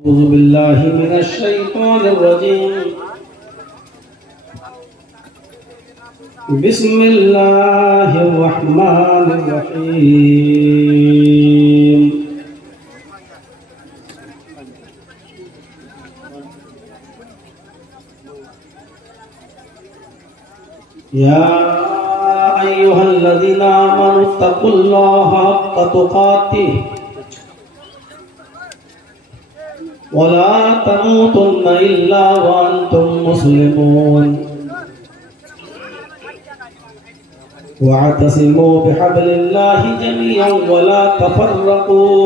أعوذ بالله من الشيطان الرجيم. بسم الله الرحمن الرحيم. يا أيها الذين آمنوا اتقوا الله حق تقاته ولا تموتن إلا وأنتم مسلمون واعتصموا بحبل الله جميعا ولا تفرقوا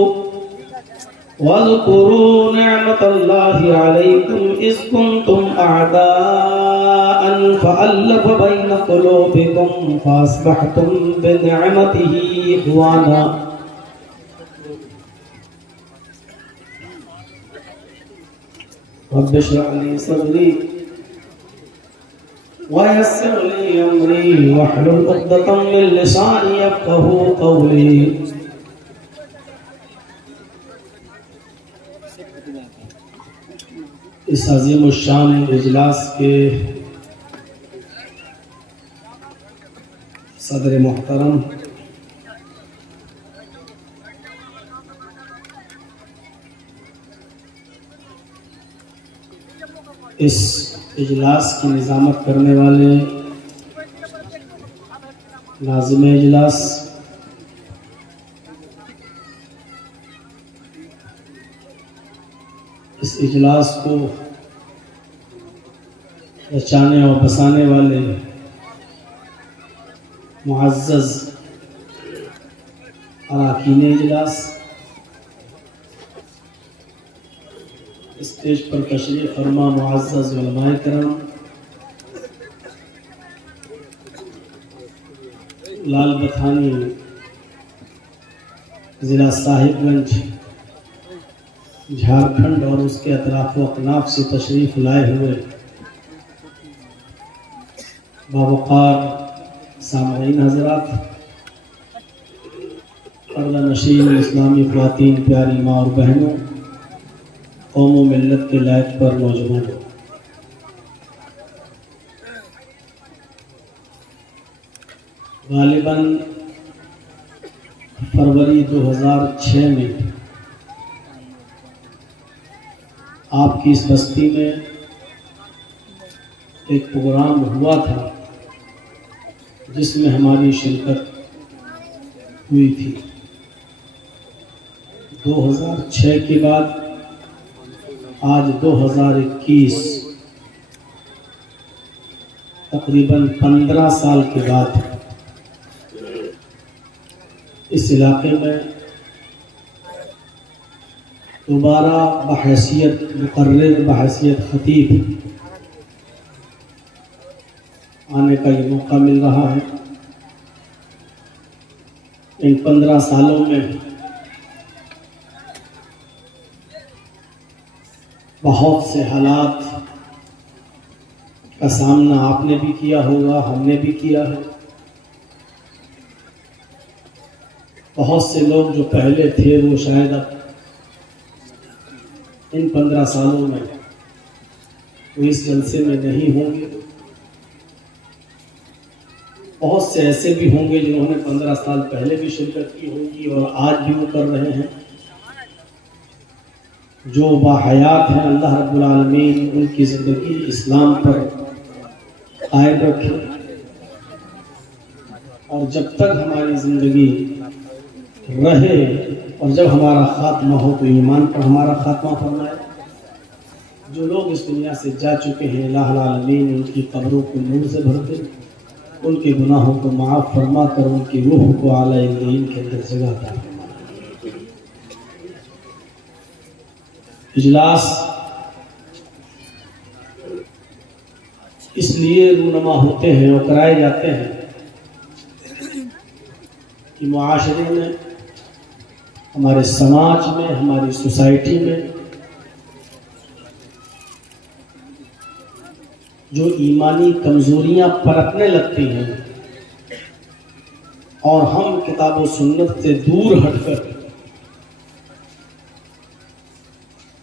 واذكروا نعمة الله عليكم إذ كنتم أعداء فألف بين قلوبكم فأصبحتم بنعمته إخوانا رب اشرح لي صدري ويسر لي امري واحلل عقدة من لساني يفقهوا قولي. اس عظیم الشان اجلاس کے صدر محترم اس اجلاس کی نظامت کرنے والے ناظم اجلاس، اس اجلاس کو رچانے اور بسانے والے معزز اراکین اجلاس، اسٹیج پر تشریف فرما معزز علماء کرام، لال بتھانی ضلع صاحب گنج جھارکھنڈ اور اس کے اطراف و اکناف سے تشریف لائے ہوئے باوقار سامعین حضرات، پردہ نشین اسلامی خواتین، پیاری ماں اور بہنوں، قوم و ملت کے لائق پر نوجوان، غالباً فروری 2006 میں آپ کی اس بستی میں ایک پروگرام ہوا تھا جس میں ہماری شرکت ہوئی تھی. 2006 کے بعد آج 2021 تقریباً 15 سال کے بعد اس علاقے میں دوبارہ بحیثیت مقرر، بحیثیت خطیب آنے کا یہ موقع مل رہا ہے. ان 15 سالوں میں بہت سے حالات کا سامنا آپ نے بھی کیا ہوگا، ہم نے بھی کیا ہے. بہت سے لوگ جو پہلے تھے وہ شاید اب ان 15 سالوں میں وہ اس جلسے میں نہیں ہوں گے. بہت سے ایسے بھی ہوں گے جنہوں نے 15 سال پہلے بھی شرکت کی ہوگی اور آج بھی وہ کر رہے ہیں. جو باحیات ہیں اللہ رب العالمین ان کی زندگی اسلام پر قائم رکھے، اور جب تک ہماری زندگی رہے اور جب ہمارا خاتمہ ہو تو ایمان پر ہمارا خاتمہ فرمائے. جو لوگ اس دنیا سے جا چکے ہیں اللہ العالمین ان کی قبروں کو نور سے بھر دے، ان کے گناہوں کو معاف فرما کر ان کی روح کو اعلیٰ علیین کے اندر جگہ عطا فرما. اجلاس اس لیے رونما ہوتے ہیں اور کرائے جاتے ہیں کہ معاشرے میں، ہمارے سماج میں، ہماری سوسائٹی میں جو ایمانی کمزوریاں پرکھنے لگتی ہیں اور ہم کتاب و سنت سے دور ہٹ کر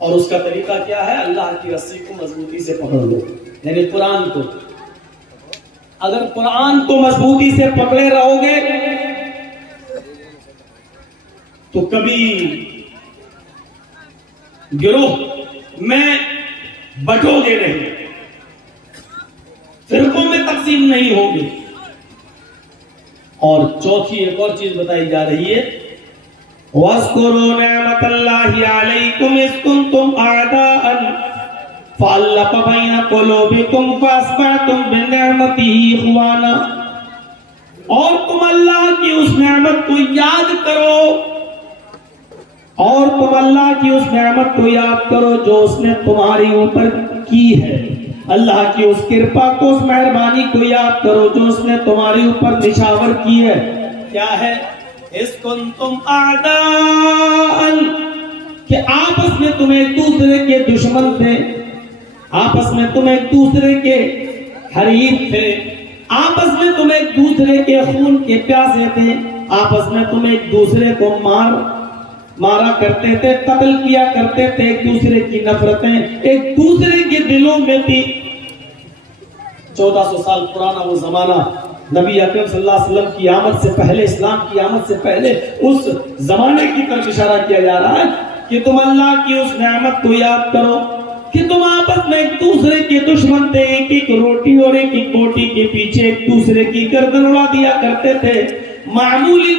اور اس کا طریقہ کیا ہے؟ اللہ کی رسی کو مضبوطی سے پکڑ لو، یعنی قرآن کو. اگر قرآن کو مضبوطی سے پکڑے رہو گے تو کبھی گروہ میں بٹو گے نہیں، فرقوں میں تقسیم نہیں ہوگی. اور چوتھی ایک اور چیز بتائی جا رہی ہے، وَاذْكُرُوا نِعْمَةَ اللَّهِ عَلَيْكُمْ إِذْ كُنْتُمْ أَعْدَاءً فَأَلَّفَ بَيْنَ قُلُوبِكُمْ فَأَصْبَحْتُمْ بِنِعْمَتِهِ إِخْوَانًا. اور تم اللہ کی اس نعمت کو یاد کرو، اور تم اللہ کی اس نعمت کو یاد کرو جو اس نے تمہارے اوپر کی ہے. اللہ کی اس کرپا کو، اس مہربانی کو یاد کرو جو اس نے تمہارے اوپر نشاور کی ہے. کیا ہے؟ اِذْ كُنْتُمْ أَعْدَاءً، کہ آپس میں تم ایک دوسرے کے دشمن تھے، آپس میں تم ایک دوسرے کے حریف تھے، آپس میں تم ایک دوسرے کے خون کے پیاسے تھے، آپس میں تم ایک دوسرے کو مارا کرتے تھے، قتل کیا کرتے تھے، ایک دوسرے کی نفرتیں ایک دوسرے کے دلوں میں تھی. 1400 سال پرانا وہ زمانہ، نبی اکرم صلی اللہ علیہ وسلم کی آمد سے پہلے، اسلام کی آمد سے پہلے اس زمانے کی طرف اشارہ کیا جا رہا ہے کہ تم اللہ کی اس نعمت کو یاد کرو کہ تم آپس میں ایک دوسرے کے دشمن تھے، ایک ایک روٹی اور ایک ایک بوٹی کے پیچھے ایک دوسرے کی گردن اڑا دیا کرتے تھے، معمولی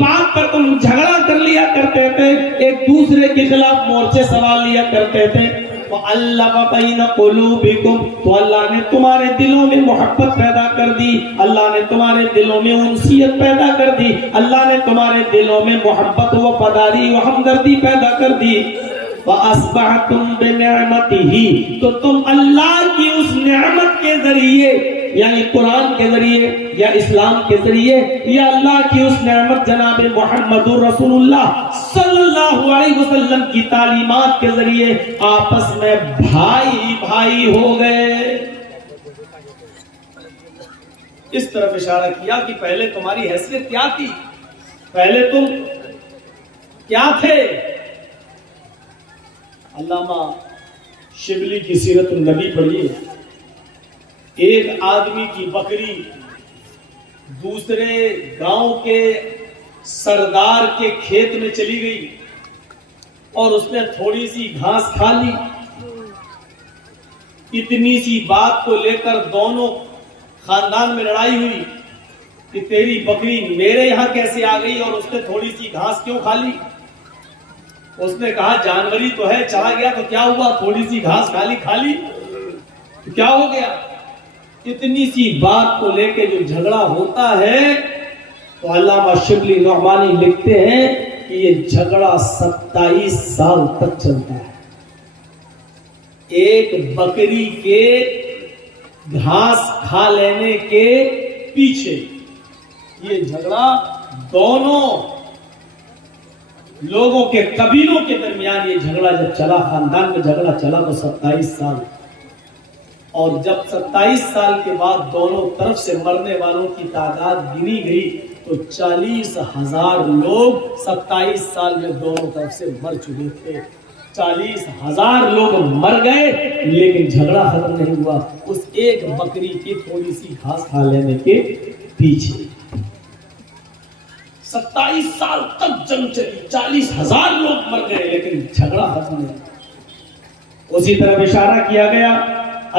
بات پر تم جھگڑا کر لیا کرتے تھے، ایک دوسرے کے خلاف مورچے سوال لیا کرتے تھے. وَأَلَّفَ بَيْنَ قُلُوبِكُمْ، تو اللہ نے تمہارے دلوں میں محبت پیدا کر دی، اللہ نے تمہارے دلوں میں انسیت پیدا کر دی، اللہ نے تمہارے دلوں میں محبت و وفاداری و ہمدردی پیدا کر دی. فَأَصْبَحْتُمْ بِنِعْمَتِهِ، تو تم اللہ کی اس نعمت کے ذریعے، یعنی قرآن کے ذریعے یا اسلام کے ذریعے یا اللہ کی اس نعمت جناب محمد رسول اللہ صلی اللہ علیہ وسلم کی تعلیمات کے ذریعے آپس میں بھائی ہو گئے. اس طرف اشارہ کیا کہ پہلے تمہاری حیثیت کیا تھی، پہلے تم کیا تھے. علامہ شبلی کی سیرت النبی پڑھیے. ایک آدمی کی بکری دوسرے گاؤں کے سردار کے کھیت میں چلی گئی اور اس نے تھوڑی سی گھاس کھا لی. اتنی سی بات کو لے کر دونوں خاندان میں لڑائی ہوئی کہ تیری بکری میرے یہاں کیسے آ گئی اور اس نے تھوڑی سی گھاس کیوں کھا لی. اس نے کہا جانوری تو ہے، چلا گیا تو کیا ہوا، تھوڑی سی گھاس کھا لی تو کیا ہو گیا. اتنی سی بات کو لے کے جو جھگڑا ہوتا ہے تو علامہ شبلی نعمانی لکھتے ہیں کہ یہ جھگڑا 27 سال تک چلتا ہے. ایک بکری کے گھاس کھا لینے کے پیچھے یہ جھگڑا دونوں لوگوں کے قبیلوں کے درمیان یہ جھگڑا جب چلا، خاندان میں جھگڑا چلا تو 27 سال. اور جب 27 سال کے بعد دونوں طرف سے مرنے والوں کی تعداد گنی گئی تو 40,000 لوگ 27 سال میں دونوں طرف سے مر چکے تھے. 40,000 لوگ مر گئے لیکن جھگڑا ختم نہیں ہوا اس ایک بکری کی تھوڑی سی گھاس کھا لینے کے پیچھے. 27 سال تک جنگ چلی، 40,000 لوگ مر گئے لیکن جھگڑا ختم نہیں. اسی طرح اشارہ کیا گیا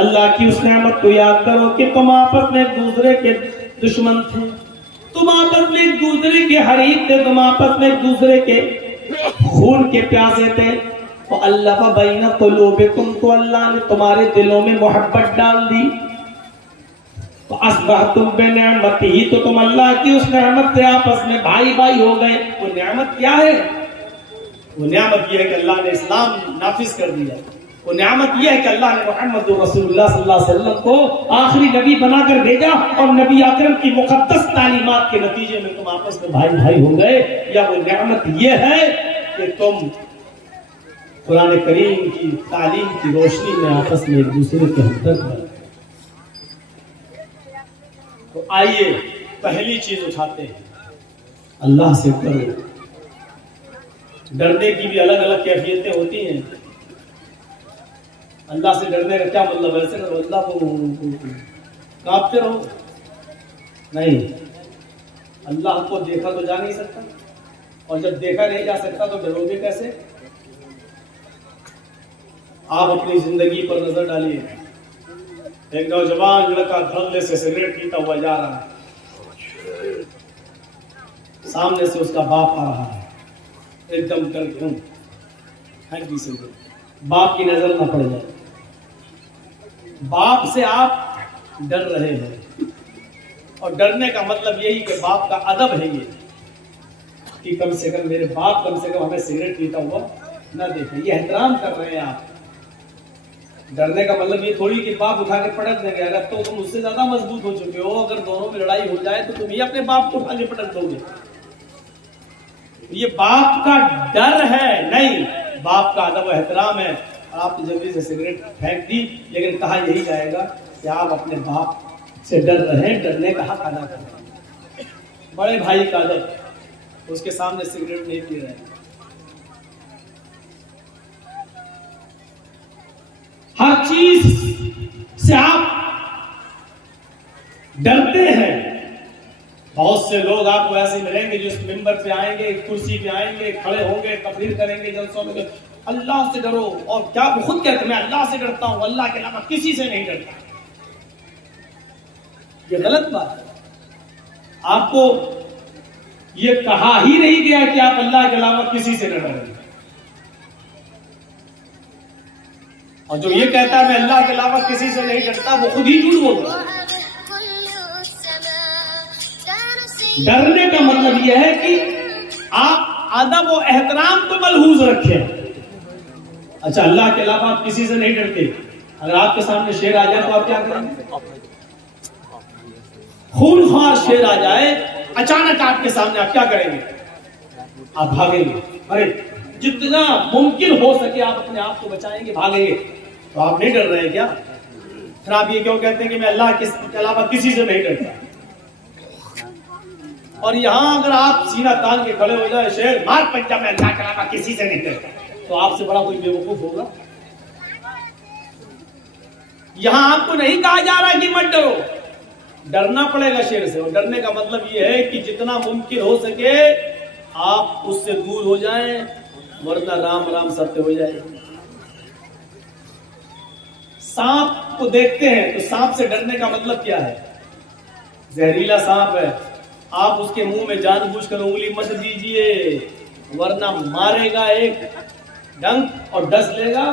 اللہ کی اس نعمت کو یاد کرو کہ تم آپس میں ایک دوسرے کے دشمن تھے، تم آپس میں ایک دوسرے کے حریف تھے، تم آپس میں ایک دوسرے کے خون کے پیاسے تھے. فَأَلَّفَ بَيْنَ قُلُوبِكُمْ، تو اللہ نے تمہارے دلوں میں محبت ڈال دی. فَأَصْبَحْتُمْ بِنِعْمَتِهِ، تو تم اللہ کی اس نعمت سے آپس میں بھائی ہو گئے. وہ نعمت کیا ہے؟ وہ نعمت یہ ہے کہ اللہ نے اسلام نافذ کر دیا. وہ نعمت یہ ہے کہ اللہ نے محمد رسول اللہ صلی اللہ علیہ وسلم کو آخری نبی بنا کر بھیجا اور نبی اکرم کی مقدس تعلیمات کے نتیجے میں تم آپس میں بھائی ہو گئے. یا وہ نعمت یہ ہے کہ تم قرآن کریم کی تعلیم کی روشنی میں آپس میں ایک دوسرے کے ہمدرد بن گئے. تو آئیے پہلی چیز اٹھاتے ہیں، اللہ سے ڈرو. ڈرنے کی بھی الگ الگ کیفیتیں ہوتی ہیں. اللہ سے ڈرنے کا کیا مطلب ہے؟ ایسے اللہ کو کانپتے رہو؟ نہیں، اللہ کو دیکھا تو جا نہیں سکتا، اور جب دیکھا نہیں جا سکتا تو ڈرو گے کیسے؟ آپ اپنی زندگی پر نظر ڈالیے. ایک نوجوان لڑکا دھڑلے سے سگریٹ پیتا ہوا جا رہا ہے، سامنے سے اس کا باپ آ رہا ہے، ایک دم کر کے پھینک دی سگریٹ، باپ کی نظر نہ پڑ جائے. باپ سے آپ ڈر رہے ہیں، اور ڈرنے کا مطلب یہی کہ باپ کا ادب ہے یہ کہ کم سے کم میرے باپ کم سے کم ہمیں سگریٹ پیتا ہوا نہ دیکھیں. یہ احترام کر رہے ہیں آپ. ڈرنے کا مطلب یہ تھوڑی کہ باپ اٹھا کے پٹک دیں گے. اگر تو تم اس سے زیادہ مضبوط ہو چکے ہو، اگر دونوں میں لڑائی ہو جائے تو تم ہی اپنے باپ کو اٹھا کے پٹک دو گے. یہ باپ کا ڈر ہے نہیں، باپ کا ادب و احترام ہے. اور آپ نے جلدی سے سگریٹ پھینک دی، لیکن کہا یہی جائے گا کہ آپ اپنے باپ سے ڈر رہے، ڈرنے کا حق ادا کریں. بڑے بھائی کا ادب، اس کے سامنے سگریٹ نہیں پی رہے. ہر چیز سے آپ ڈرتے ہیں. بہت سے لوگ آپ کو ایسے ملیں گے جو اس ممبر پہ آئیں گے، کرسی پہ آئیں گے، کھڑے ہوں گے، تقریر کریں گے جلسوں میں، اللہ سے ڈرو. اور کیا وہ خود کہتے ہیں میں اللہ سے ڈرتا ہوں، اللہ کے علاوہ کسی سے نہیں ڈرتا. یہ غلط بات ہے. آپ کو یہ کہا ہی نہیں گیا کہ آپ اللہ کے علاوہ کسی سے نہ ڈریں. اور جو یہ کہتا ہے میں اللہ کے علاوہ کسی سے نہیں ڈرتا، وہ خود ہی جھوٹ بول رہا ہے. ڈرنے کا مطلب یہ ہے کہ آپ ادب و احترام کو ملحوظ رکھیں. اچھا، اللہ کے علاوہ آپ کسی سے نہیں ڈرتے. اگر آپ کے سامنے شیر آ جائے تو آپ کیا کریں گے؟ خونخوار شیر آ جائے اچانک آپ کے سامنے، آپ کیا کریں گے؟ آپ بھاگیں گے. ارے جتنا ممکن ہو سکے آپ اپنے آپ کو بچائیں گے، بھاگیں گے. تو آپ نہیں ڈر رہے کیا؟ پھر آپ یہ کیوں کہتے ہیں کہ میں اللہ کے علاوہ کسی سے نہیں ڈرتا؟ اور یہاں اگر آپ سینہ تان کے کھڑے ہو جائے، شیر مار پنجہ میں اللہ کے علاوہ کسی سے نہیں ڈرتا، تو آپ سے بڑا کوئی بیوقوف ہوگا؟ یہاں آپ کو نہیں کہا جا رہا کہ مت ڈرو، ڈرنا پڑے گا شیر سے. اور ڈرنے کا مطلب یہ ہے کہ جتنا ممکن ہو سکے آپ اس سے دور ہو جائیں، ورنہ رام رام ستیہ ہو جائے. سانپ کو دیکھتے ہیں تو سانپ سے ڈرنے کا مطلب کیا ہے؟ زہریلا سانپ ہے، آپ اس کے منہ میں جان بوجھ کر انگلی مت دیجئے، ورنہ مارے گا ایک ڈنک اور ڈس لے گا،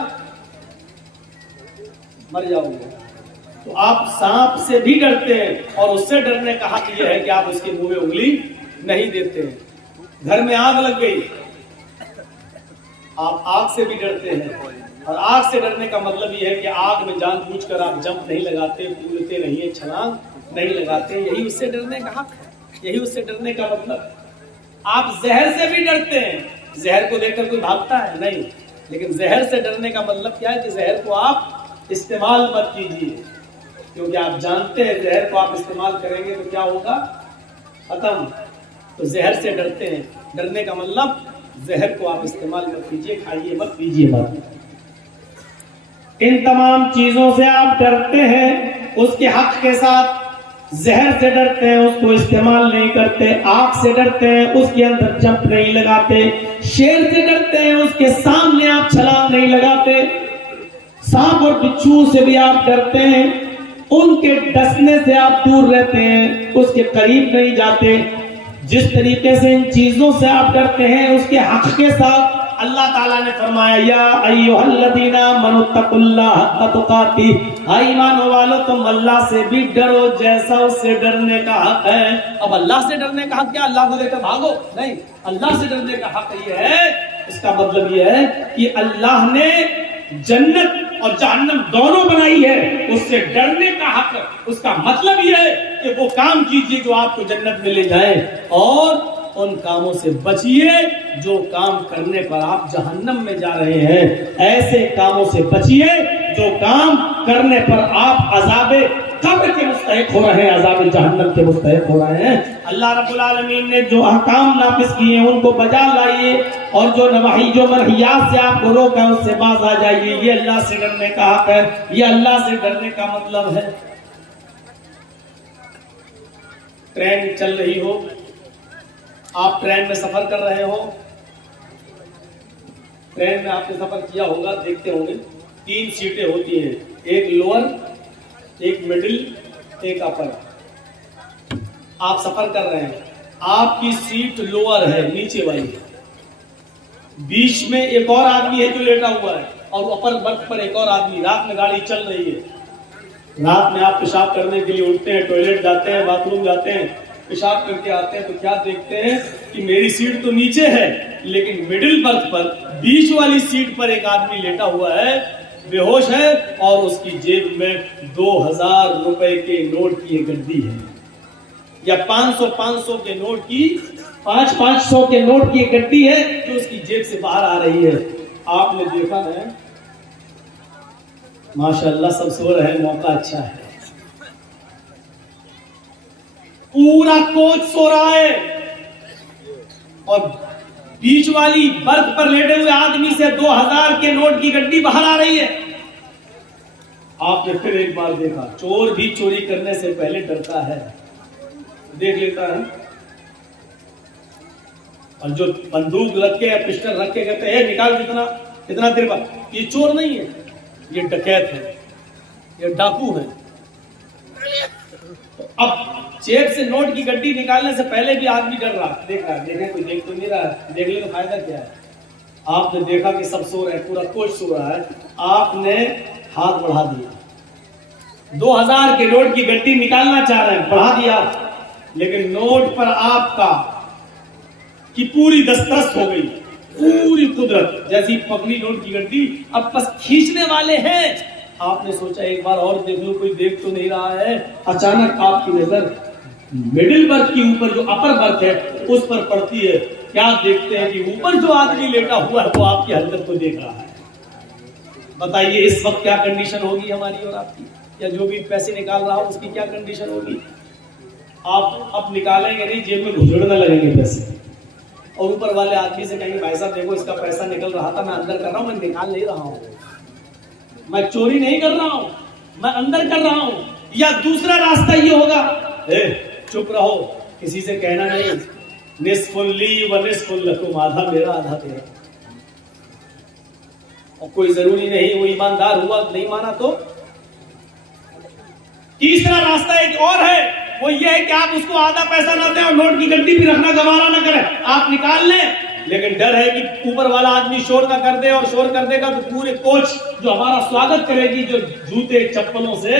مر جاؤ گے. تو آپ سانپ سے بھی ڈرتے ہیں، اور اس سے ڈرنے کا حق یہ ہے کہ آپ اس کے منہ میں انگلی نہیں دیتے ہیں. گھر میں آگ لگ گئی، آپ آگ سے بھی ڈرتے ہیں. اور آگ سے ڈرنے کا مطلب یہ ہے کہ آگ میں جان بوجھ کر آپ جمپ نہیں لگاتے، کودتے نہیں ہیں، چھلانگ نہیں لگاتے. یہی اس سے ڈرنے کا حق ہے، یہی اس سے ڈرنے کا مطلب. آپ زہر سے بھی ڈرتے ہیں، زہر کو دیکھ کر کوئی بھاگتا ہے نہیں، لیکن زہر سے ڈرنے کا مطلب کیا ہے کہ زہر کو آپ استعمال مت کیجیے، کیونکہ آپ جانتے ہیں زہر کو آپ استعمال کریں گے تو کیا ہوگا؟ ختم. تو زہر سے ڈرتے ہیں. ڈرنے کا مطلب زہر کو آپ استعمال مت کیجیے، کھائیے مت، پیجیے مت. ان تمام چیزوں سے آپ ڈرتے ہیں، اس کے حق کے ساتھ. زہر سے ڈرتے ہیں، اس کو استعمال نہیں کرتے. آگ سے ڈرتے ہیں، اس کے اندر جمپ نہیں لگاتے. شیر سے ڈرتے ہیں، اس کے سامنے آپ چھلانگ نہیں لگاتے. سانپ اور بچھو سے بھی آپ ڈرتے ہیں، ان کے ڈسنے سے آپ دور رہتے ہیں، اس کے قریب نہیں جاتے. جس طریقے سے ان چیزوں سے آپ ڈرتے ہیں، اس کے حق کے ساتھ اللہ تعالیٰ نے فرمایا یا ایھا الذین آمنوا اتقوا اللہ حق تقاتہ، ایمان والو تم اللہ سے بھی ڈرو جیسا اس سے ڈرنے کا حق ہے. اب اللہ سے ڈرنے کا حق کیا؟ اللہ کو دیکھ کر بھاگو نہیں. اللہ سے ڈرنے کا حق یہ ہے، اس کا مطلب یہ ہے کہ اللہ نے جنت اور جہنم دونوں بنائی ہے، اس سے ڈرنے کا حق. اس کا مطلب یہ ہے کہ وہ کام کیجیے جو آپ کو جنت میں لے جائے، اور ان کاموں سے بچیے جو کام کرنے پر آپ جہنم میں جا رہے ہیں. ایسے کاموں سے بچیے جو کام کرنے پر آپ عذاب قبر کے مستحق ہو رہے ہیں، عذاب جہنم کے مستحق ہو رہے ہیں۔ اللہ رب العالمین نے جو احکام نافذ کیے ہیں ان کو بجا لائیے، اور جو نواہی جو منہیات سے آپ کو روکا اس سے باز آ جائیے۔ یہ اللہ سے ڈرنے کا حق ہے، یہ اللہ سے ڈرنے کا مطلب ہے۔ ٹرین چل رہی ہو، آپ ٹرین میں سفر کر رہے ہو، ٹرین میں آپ نے سفر کیا ہوگا، دیکھتے ہوں گے 3 سیٹیں ہوتی ہیں، ایک لوور، ایک مڈل، ایک اپر۔ آپ سفر کر رہے ہیں، آپ کی سیٹ لوور ہے، نیچے والی، بیچ میں ایک اور آدمی ہے جو لیٹا ہوا ہے، اور اپر برتھ پر ایک اور آدمی۔ رات میں گاڑی چل رہی ہے، رات میں آپ پیشاب کرنے کے لیے اٹھتے ہیں، ٹوائلٹ جاتے ہیں، باتھ روم جاتے ہیں، پیشاب کر کے آتے ہیں تو کیا دیکھتے ہیں کہ میری سیٹ تو نیچے ہے، لیکن مڈل برتھ پر بیچ والی سیٹ پر ایک آدمی لیٹا ہوا ہے، بے ہوش ہے، اور اس کی جیب میں 2000 روپے کے نوٹ کی ایک گڈی ہے، یا 500 کے نوٹ کی 500 کے نوٹ کی ایک گڈی ہے جو اس کی جیب سے باہر آ رہی ہے۔ آپ نے دیکھا ہے، ماشاءاللہ سب سو رہے ہیں، موقع اچھا ہے، پورا کوچ سو رہا ہے، اور بیچ والی برتھ پر لیٹے ہوئے آدمی سے 2000 کے نوٹ کی گڈی باہر آ رہی ہے۔ آپ نے پھر ایک بار دیکھا، چور بھی چوری کرنے سے پہلے ڈرتا ہے، دیکھ لیتا ہے، اور جو بندوق رکھ کے یا پسٹل رکھ کے کہتے ہیں نکال اتنا دیر بعد، یہ چور نہیں ہے، یہ ڈکیت ہے، یہ ڈاکو ہے۔ اب جیب سے نوٹ کی گڈی نکالنے سے پہلے بھی آدمی ڈر رہا، دیکھ رہا ہے، دیکھیں کوئی دیکھ تو نہیں رہا ہے، دیکھ لے تو فائدہ کیا ہے۔ آپ نے دیکھا کہ سب سو رہے ہیں، پورا کوچ سو رہا ہے، آپ نے ہاتھ بڑھا دیا، 2000 کے نوٹ کی گڈی نکالنا چاہ رہے ہیں، بڑھا دیا، لیکن نوٹ پر آپ کا کی پوری دسترس ہو گئی، پوری قدرت جیسی پکڑی نوٹ کی گڈی، اب بس کھینچنے والے ہیں۔ آپ نے سوچا ایک بار اور دیکھ لوں، کوئی دیکھ تو نہیں رہا ہے۔ اچانک آپ کی نظر مڈل برتھ کے اوپر جو اپر برتھ ہے اس پر پڑتی ہے، کیا دیکھتے ہیں کہ اوپر جو آدمی لیٹا ہوا ہے وہ آپ کی حرکت کو دیکھ رہا ہے۔ بتائیے اس وقت کیا کنڈیشن ہوگی ہماری اور آپ کی، یا جو بھی پیسے نکال رہا ہو اس کی کیا کنڈیشن ہوگی؟ آپ اب نکالیں گے نہیں، جیب میں گھسڑنے لگیں گے پیسے، اور اوپر والے آدمی سے کہیں گے بھائی صاحب دیکھو اس کا پیسہ نکل رہا تھا، میں اندر کر رہا ہوں، میں نکال نہیں رہا ہوں، میں چوری نہیں کر رہا ہوں، میں اندر کر رہا ہوں۔ یا دوسرا راستہ یہ ہوگا، چپ رہو، کسی سے کہنا نہیں، نصف لی و نصف لکم، آدھا میرا آدھا تیرا، اور کوئی ضروری نہیں وہ ایماندار ہوا نہیں مانا تو۔ تیسرا راستہ ایک اور ہے، وہ یہ ہے کہ آپ اس کو آدھا پیسہ نہ دیں اور نوٹ کی گڈی بھی رکھنا گوارا نہ کریں، آپ نکال لیں، لیکن ڈر ہے کہ اوپر والا آدمی شور نہ کر دے، اور شور کر دے گا تو پورے کوچ جو ہمارا سواگت کرے گی جو جوتے چپلوں سے۔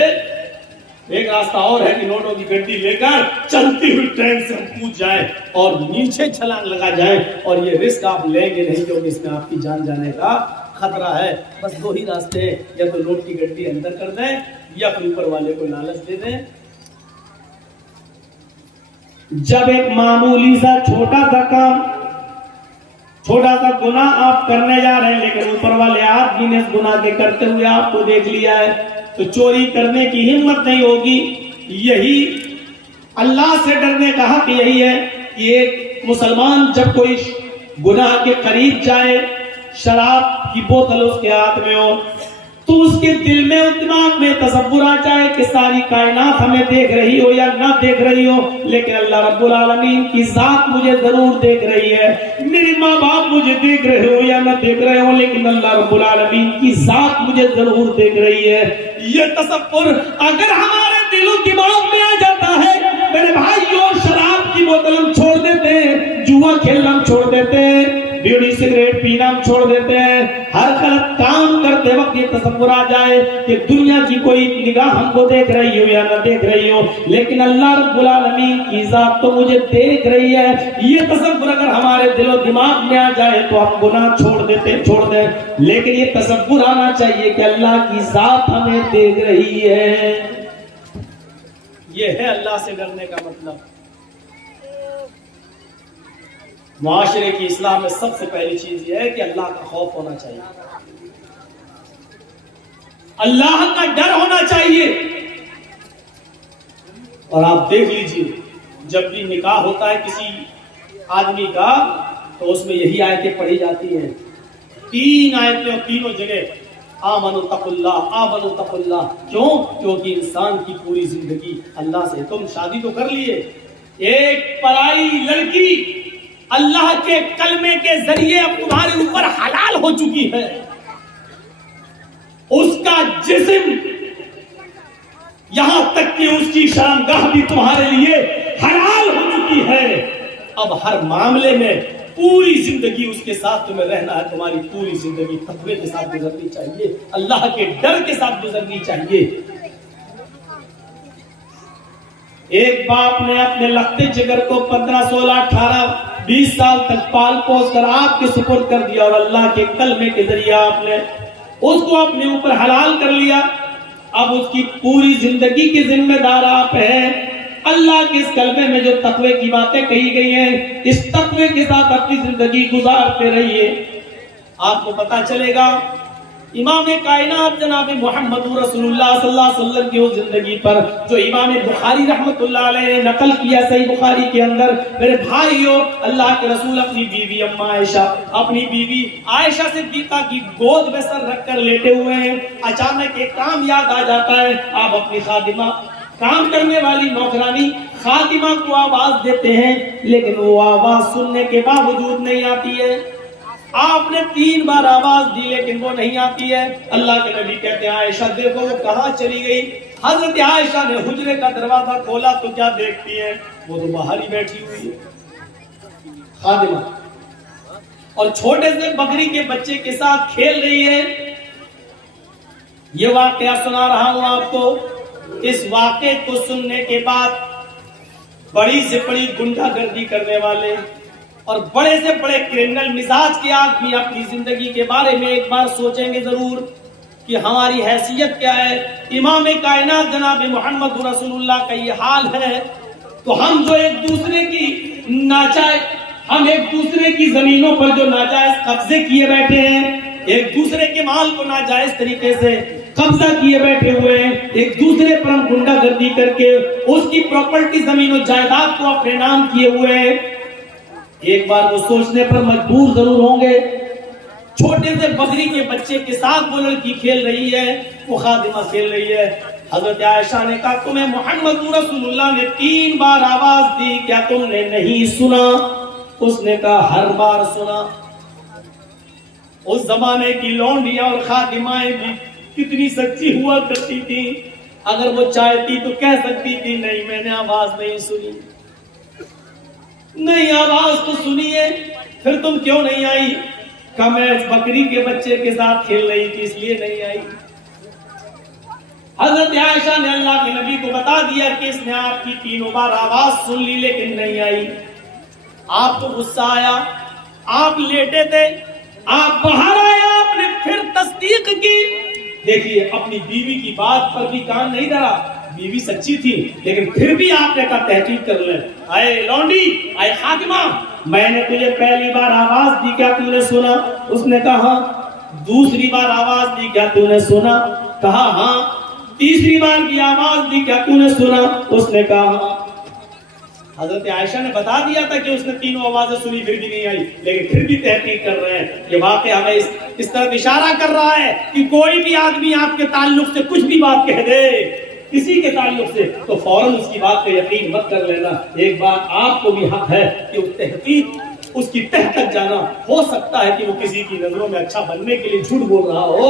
ایک راستہ اور ہے کہ نوٹوں کی گڈی لے کر چلتی ہوئی ٹرین سے ہم کود جائیں اور نیچے چھلانگ لگا جائیں، اور یہ رسک آپ لیں گے نہیں کیونکہ اس میں آپ کی جان جانے کا خطرہ ہے۔ بس 2 ہی راستے ہیں، یا تو نوٹ کی گڈی اندر کر دیں یا پھر اوپر والے کو لالچ دے دیں۔ جب ایک معمولی سا چھوٹا سا کام، چھوٹا سا گناہ آپ کرنے جا رہے ہیں، لیکن اوپر والے آدمی نے اس گناہ کے کرتے ہوئے آپ کو دیکھ لیا ہے تو چوری کرنے کی ہمت نہیں ہوگی۔ یہی اللہ سے ڈرنے کا حق یہی ہے کہ ایک مسلمان جب کوئی گناہ کے قریب جائے، شراب کی بوتل اس کے ہاتھ میں ہو، تو اس کے دل میں اور دماغ میں تصور آ جائے کہ ساری کائنات ہمیں دیکھ رہی ہو یا نہ دیکھ رہی ہو، لیکن اللہ رب العالمین کی ذات مجھے ضرور دیکھ رہی ہے، میرے ماں باپ مجھے دیکھ رہے ہو یا نہ دیکھ رہے ہو، لیکن اللہ رب العالمین کی ذات مجھے ضرور دیکھ رہی ہے۔ یہ تصور اگر ہمارے دل و دماغ میں آ جاتا ہے، میرے بھائیوں، شراب کی بوتل ہم چھوڑ دیتے ہیں، جوا کھیلنا ہم چھوڑ دیتے ہیں، بیڑی سگریٹ پینا ہم چھوڑ دیتے ہیں، ہر غلط کام کرتے وقت یہ تصور آ جائے کہ دنیا کی کوئی نگاہ ہم کو دیکھ رہی ہو یا نہ دیکھ رہی ہو، لیکن اللہ رب العالمین کی ذات تو مجھے دیکھ رہی ہے، یہ تصور اگر ہمارے دل و دماغ میں آ جائے تو ہم گناہ چھوڑ دیں، لیکن یہ تصور آنا چاہیے کہ اللہ کی ذات ہمیں دیکھ رہی ہے۔ یہ ہے اللہ سے ڈرنے کا مطلب۔ معاشرے کی اصلاح میں سب سے پہلی چیز یہ ہے کہ اللہ کا خوف ہونا چاہیے، اللہ کا ڈر ہونا چاہیے۔ اور آپ دیکھ لیجئے جب بھی نکاح ہوتا ہے کسی آدمی کا تو اس میں یہی آیتیں پڑھی جاتی ہیں، 3 آیتیں اور تینوں جگہ آمنوا اتقوا اللہ، آمنوا اتقوا اللہ۔ کیوں؟ کیونکہ انسان کی پوری زندگی اللہ سے، تم شادی تو کر لیے، ایک پرائی لڑکی اللہ کے کلمے کے ذریعے اب تمہارے اوپر حلال ہو چکی ہے، اس کا جسم یہاں تک کہ اس کی شرمگاہ بھی تمہارے لیے حلال ہو چکی ہے۔ اب ہر معاملے میں پوری زندگی اس کے ساتھ تمہیں رہنا ہے، تمہاری پوری زندگی تقوی کے ساتھ گزرنی چاہیے، اللہ کے ڈر کے ساتھ گزرنی چاہیے۔ ایک باپ نے اپنے لختے جگر کو 15 16 18 20 سال تک پال پوس کر آپ کے سپرد کر دیا، اور اللہ کے کلمے کے ذریعے آپ نے اس کو اپنے اوپر حلال کر لیا۔ اب اس کی پوری زندگی کے ذمہ دار آپ ہیں۔ اللہ کے اس کلمے میں جو تقوی کی باتیں کہی گئی ہیں، اس تقوی کے ساتھ اپنی زندگی گزارتے رہیے، آپ کو پتا چلے گا امام کائنات جناب محمد رسول اللہ صلی اللہ علیہ وسلم کی وہ زندگی پر جو امام بخاری رحمت اللہ علیہ نے نقل کیا صحیح بخاری کے اندر۔ میرے بھائیو، اللہ کے رسول اپنی بیوی اما عائشہ، اپنی بیوی عائشہ صدیقہ کی گود میں سر رکھ کر لیٹے ہوئے ہیں، اچانک ایک کام یاد آ جاتا ہے۔ آپ اپنی خادمہ، کام کرنے والی نوکرانی خادمہ کو آواز دیتے ہیں، لیکن وہ آواز سننے کے باوجود نہیں آتی ہے۔ آپ نے 3 بار آواز دی لیکن وہ نہیں آتی ہے۔ اللہ کے نبی کہتے ہیں عائشہ دیکھو وہ کہاں چلی گئی۔ حضرت عائشہ نے حجرے کا دروازہ کھولا تو کیا دیکھتی ہے؟ وہ تو باہر ہی بیٹھی ہوئی ہے خادمہ، اور چھوٹے سے بکری کے بچے کے ساتھ کھیل رہی ہے۔ یہ واقعہ سنا رہا ہوں آپ کو۔ اس واقعے کو سننے کے بعد بڑی سے بڑی گنڈا گردی کرنے والے اور بڑے سے بڑے کرمنل مزاج کے آدمی اپنی زندگی کے بارے میں ایک بار سوچیں گے ضرور کہ ہماری حیثیت کیا ہے۔ امام کائنات جناب محمد رسول اللہ کا یہ حال ہے تو ہم جو ایک دوسرے کی ہم ایک دوسرے کی زمینوں پر جو ناجائز قبضے کیے بیٹھے ہیں، ایک دوسرے کے مال کو ناجائز طریقے سے قبضہ کیے بیٹھے ہوئے ہیں، ایک دوسرے پر ہم گنڈا گردی کر کے اس کی پراپرٹی زمین و جائیداد کو اپنے نام کیے ہوئے ہیں، ایک بار وہ سوچنے پر مجبور ضرور ہوں گے۔ چھوٹے سے بکری کے بچے کے ساتھ وہ لڑکی کھیل رہی ہے، وہ خادمہ کھیل رہی ہے۔ حضرت عائشہ نے کہا تمہیں محمد رسول اللہ نے 3 بار آواز دی، کیا تم نے نہیں سنا؟ اس نے کہا ہر بار سنا۔ اس زمانے کی لونڈیاں اور خادمائیں بھی کتنی سچی ہوا کرتی تھی، اگر وہ چاہتی تو کہہ سکتی تھی نہیں میں نے آواز نہیں سنی، نہیں آواز تو سنیے، پھر تم کیوں نہیں آئی؟ کہ میں اس بکری کے بچے کے ساتھ کھیل رہی تھی اس لیے نہیں آئی۔ حضرت عائشہ نے اللہ کے نبی کو بتا دیا کہ اس نے آپ کی 3 بار آواز سن لی لیکن نہیں آئی۔ آپ کو غصہ آیا، آپ لیٹے تھے، آپ باہر آئے، آپ نے پھر تصدیق کی۔ دیکھیے اپنی بیوی کی بات پر بھی کان نہیں دھرا، بیوی سچی تھی لیکن پھر بھی آپ نے کہا تحقیق کر لیں۔ آئے لونڈی، آئے خادمہ، میں نے تجھے پہلی بار آواز دی، کیا تم نے سنا؟ اس نے کہا ہاں۔ دوسری بار آواز دی، کیا تم نے سنا؟ کہا ہاں۔ تیسری بار کی آواز دی، کیا تم نے سنا؟ اس نے کہا ہاں۔ حضرت عائشہ نے بتا دیا تھا کہ اس نے 3 آوازیں سنی پھر بھی نہیں آئی، لیکن پھر بھی تحقیق کر رہے ہیں۔ یہ واقعہ ہمیں اس طرف اشارہ کر رہا ہے کہ کوئی بھی آدمی آپ کے تعلق سے کچھ بھی بات کہہ دے کسی کے تعلق سے تو فوراً اس کی بات پہ یقین مت کر لینا۔ ایک بات آپ کو بھی حق ہے کہ اس تحقیق، اس کی تہ تک جانا، ہو سکتا ہے کہ وہ کسی کی نظروں میں اچھا بننے کے لیے جھوٹ بول رہا ہو،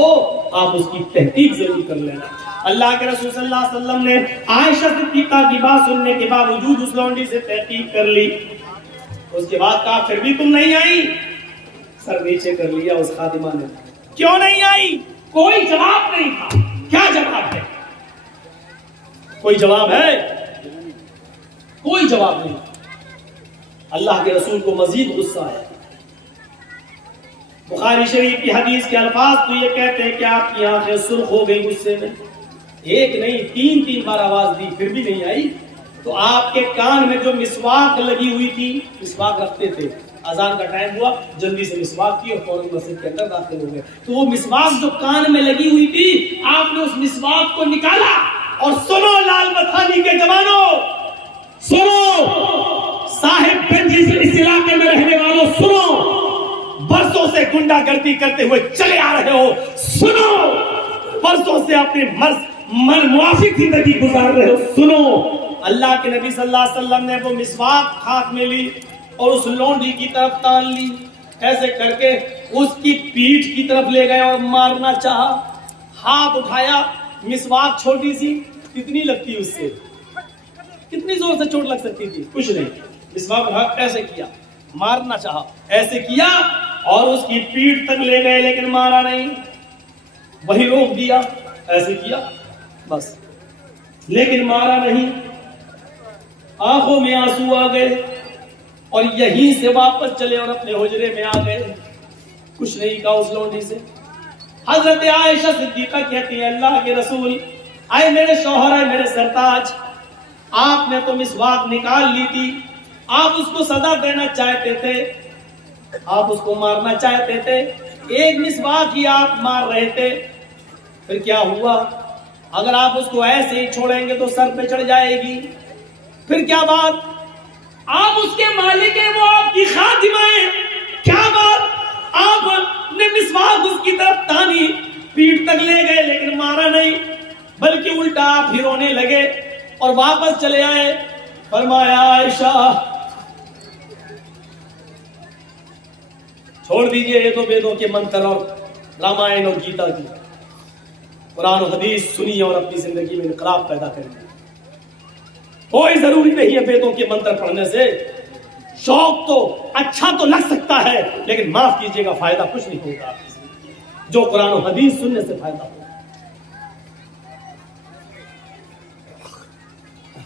آپ اس کی تحقیق ضرور کر لینا۔ اللہ کے رسول صلی اللہ علیہ وسلم نے عائشہ صدیقہ کی بات سننے کے باوجود اس لونڈی سے تحقیق کر لی۔ اس کے بعد کہا پھر بھی تم نہیں آئی؟ سر نیچے کر لیا اس خادمہ نے، کیوں نہیں آئی؟ کوئی جواب نہیں تھا۔ کیا جواب ہے؟ کوئی جواب ہے؟ کوئی جواب نہیں۔ اللہ کے رسول کو مزید غصہ آیا۔ بخاری شریف کی حدیث کے الفاظ تو یہ کہتے ہیں کہ آپ کی آنکھیں سرخ ہو گئی غصے میں۔ ایک نہیں 3 بار آواز دی پھر بھی نہیں آئی۔ تو آپ کے کان میں جو مسواک لگی ہوئی تھی، مسواک رکھتے تھے، اذان کا ٹائم ہوا جلدی سے مسواک کی اور فوراً مسجد کے اندر داخل ہو گئے، تو وہ مسواک جو کان میں لگی ہوئی تھی آپ نے اس مسواک کو نکالا اور سنو لال بتھانی کے جوانوں، سنو صاحب گنج اس علاقے میں رہنے والوں، سنو برسوں سے گنڈا گردی کرتے ہوئے چلے آ رہے ہو، سنو برسوں سے اپنے من موافق زندگی گزار رہے ہو، سنو اللہ کے نبی صلی اللہ علیہ وسلم نے وہ مسواک ہاتھ میں لی اور اس لونڈی کی طرف تان لی، ایسے کر کے اس کی پیٹھ کی طرف لے گئے اور مارنا چاہا، ہاتھ اٹھایا، مسواک چھوٹی سی، کتنی لگتی اس سے، کتنی زور سے چوٹ لگ سکتی تھی، کچھ نہیں، مسواک اٹھا ایسے کیا، مارنا چاہا، ایسے کیا اور اس کی پیٹھ تک لے گئے لیکن مارا نہیں، وہی روک دیا، ایسے کیا بس، لیکن مارا نہیں، آنکھوں میں آنسو آ گئے اور یہیں سے واپس چلے اور اپنے حجرے میں آ گئے، کچھ نہیں کہا اس لونڈی سے۔ حضرت عائشہ صدیقہ کہتی ہے اللہ کے رسول، آئے میرے شوہر، آئے میرے سرتاج، آپ نے تو مسواک نکال لی تھی، آپ اس کو سزا دینا چاہتے تھے، آپ اس کو مارنا چاہتے تھے، ایک مسواک ہی آپ مار رہے تھے، پھر کیا ہوا؟ اگر آپ اس کو ایسے ہی چھوڑیں گے تو سر پہ چڑھ جائے گی، پھر کیا بات؟ آپ اس کے مالک ہیں، وہ آپ کی خادمہ ہیں، کیا بات؟ آپ نے مسواک اس کی طرف تانی، پیٹھ تک لے گئے لیکن مارا نہیں، بلکہ الٹا آپ ہی رونے لگے اور واپس چلے آئے۔ فرمایا عائشہ چھوڑ دیجئے یہ تو ویدوں کے منتر اور رامائن اور گیتا کی، قرآن و حدیث سنیے اور اپنی زندگی میں انقلاب پیدا کریے۔ کوئی ضروری نہیں ہے ویدوں کے منتر پڑھنے سے، شوق تو اچھا تو لگ سکتا ہے لیکن معاف کیجئے گا فائدہ کچھ نہیں ہوگا، جو قرآن و حدیث سننے سے فائدہ ہوگا۔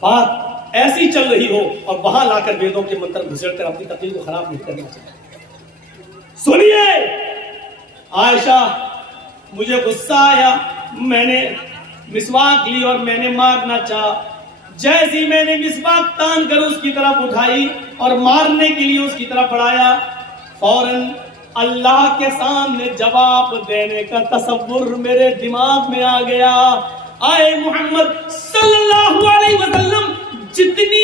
بات ایسی چل رہی ہو اور وہاں لا کر ویدوں کے منتر گھسڑ کر اپنی تقریر کو خراب نہیں کرنا چاہیے۔ سنیے عائشہ، مجھے غصہ آیا، میں نے مسواک لی اور میں نے مارنا چاہا، جیسی میں نے مسواک تان کر اس کی طرف اٹھائی اور مارنے کے لیے اس کی طرف بڑھایا، فوراً اللہ کے سامنے جواب دینے کا تصور میرے دماغ میں آ گیا۔ آئے محمد صلی اللہ علیہ وسلم، جتنی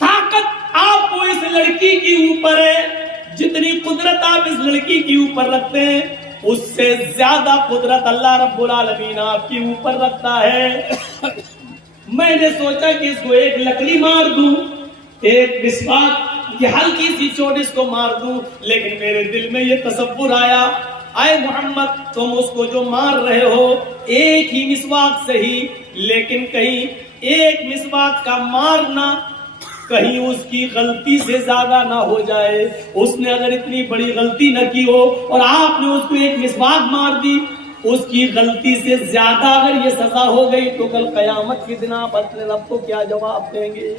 طاقت آپ کو اس لڑکی کی اوپر ہے، جتنی قدرت آپ اس لڑکی کی اوپر رکھتے ہیں، اس سے زیادہ قدرت اللہ رب العالمین آپ کی اوپر رکھتا ہے۔ میں نے سوچا کہ اس کو ایک لکڑی مار دوں، ایک مسواک یہ ہلکی سی چوٹ اس کو مار دوں، لیکن میرے دل میں یہ تصور آیا، آئے محمد تم اس کو جو مار رہے ہو ایک ہی مسواک سے ہی، لیکن کہیں ایک مسواک کا مارنا کہیں اس کی غلطی سے زیادہ نہ ہو جائے، اس نے اگر اتنی بڑی غلطی نہ کی ہو اور آپ نے اس کو ایک مسواک مار دی، اس کی غلطی سے زیادہ اگر یہ سزا ہو گئی تو کل قیامت کے دن آپ اپنے رب کو کیا جواب دیں گے؟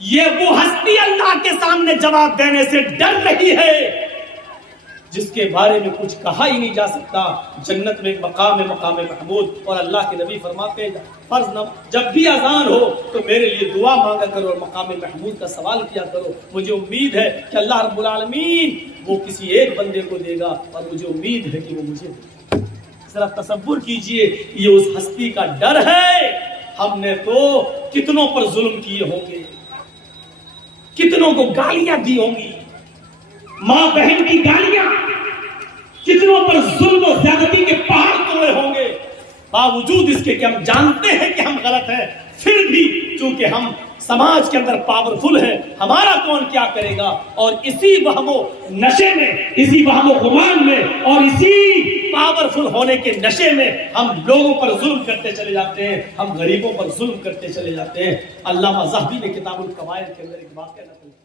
یہ وہ ہستی اللہ کے سامنے جواب دینے سے ڈر رہی ہے جس کے بارے میں کچھ کہا ہی نہیں جا سکتا۔ جنت میں ایک مقام ہے، مقام محمود، اور اللہ کے نبی فرماتے ہیں فرض نہ جب بھی اذان ہو تو میرے لیے دعا مانگا کرو اور مقام محمود کا سوال کیا کرو، مجھے امید ہے کہ اللہ رب العالمین وہ کسی ایک بندے کو دے گا اور مجھے امید ہے کہ وہ مجھے دے گا۔ ذرا تصور کیجئے، یہ اس ہستی کا ڈر ہے۔ ہم نے تو کتنوں پر ظلم کیے ہوں گے، کتنوں کو گالیاں دی ہوں گی، ماں بہن کی گالیاں، کتنوں پر ظلم و زیادتی کے پہاڑ توڑے ہوں گے، باوجود اس کے کہ ہم جانتے ہیں کہ ہم غلط ہیں، پھر بھی چونکہ ہم سماج کے اندر پاورفل ہیں، ہمارا کون کیا کرے گا، اور اسی وہم و نشے میں، اسی وہم و گمان میں اور اسی پاورفل ہونے کے نشے میں ہم لوگوں پر ظلم کرتے چلے جاتے ہیں، ہم غریبوں پر ظلم کرتے چلے جاتے ہیں۔ علامہ ذہبی نے کتاب القواعد کے اندر ایک واقعہ نقل کیا۔